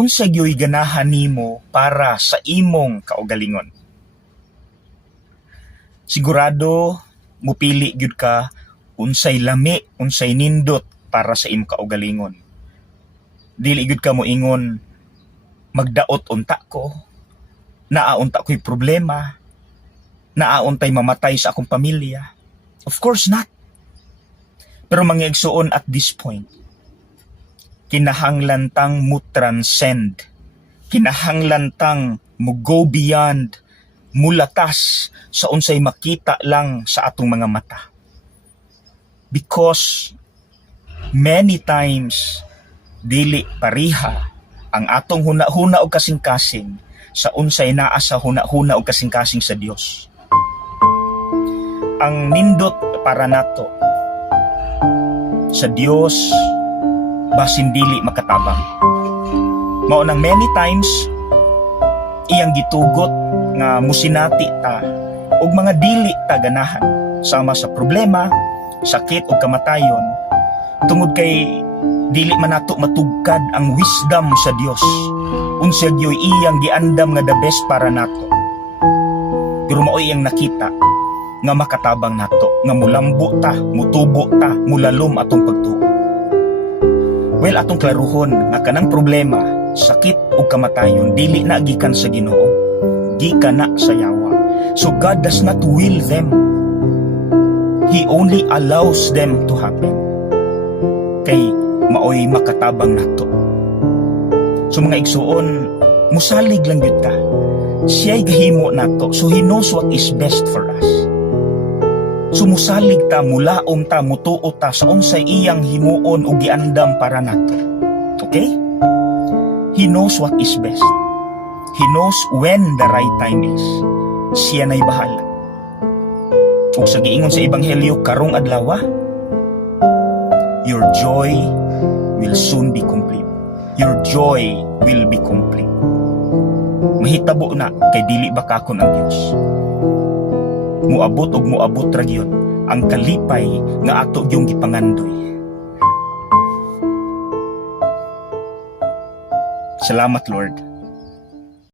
unsa gyoy ganahan nimo para sa imong kaugalingon. Sigurado mupili gyud ka unsay lami, unsay nindot para sa imong kaugalingon. Dili gyud ka moingon magdaot unta ko, naaunta ko'y problema, naauntay mamatay sa akong pamilya. Of course not. Pero mga igsuon at this point, kinahanglan tang mo transcend, kinahanglan tang mo go beyond, mulatas sa unsay makita lang sa atong mga mata. Because many times dili pariha ang atong huna-huna og kasing-kasing sa unsay naa sa huna-huna og kasing-kasing sa Dios. Ang nindot para nato sa Dios basin dili makatabang. Mao nang many times iyang gitugot nga musinati ta og mga dili ta ganahan sama sa problema, sakit o kamatayon tungod kay dili man nato matugkad ang wisdom sa Dios unsa gyoy iyang giandam nga the best para nato. Pero mao iyang nakita nga makatabang nato nga mulambo ta, mutubo ta, mulalom atong pagtuo. Well, atong klaruhon nga kanang problema, sakit o kamatayon dili na gikan sa Ginoo, gikan na sa yawa. So God does not will them. He only allows them to happen. Kay maoy makatabang nato. So mga igsuon, musalig lang gyud ta. Siya'y gahimo nato, so He knows what is best for us. So musalig ta, mulaom ta, mutuo ta sa unsay iyang himuon o giandam para nato. Okay? He knows what is best. He knows when the right time is. Siya na'y bahala. Ug sa giingon sa Ebanghelyo karong adlaw, your joy will soon be complete. Your joy will be complete. Mahitabo na kay dili bakakon ang Dios. Muabot ug muabot ra gyud ang kalipay nga ato gyung gipangandoy. Salamat Lord.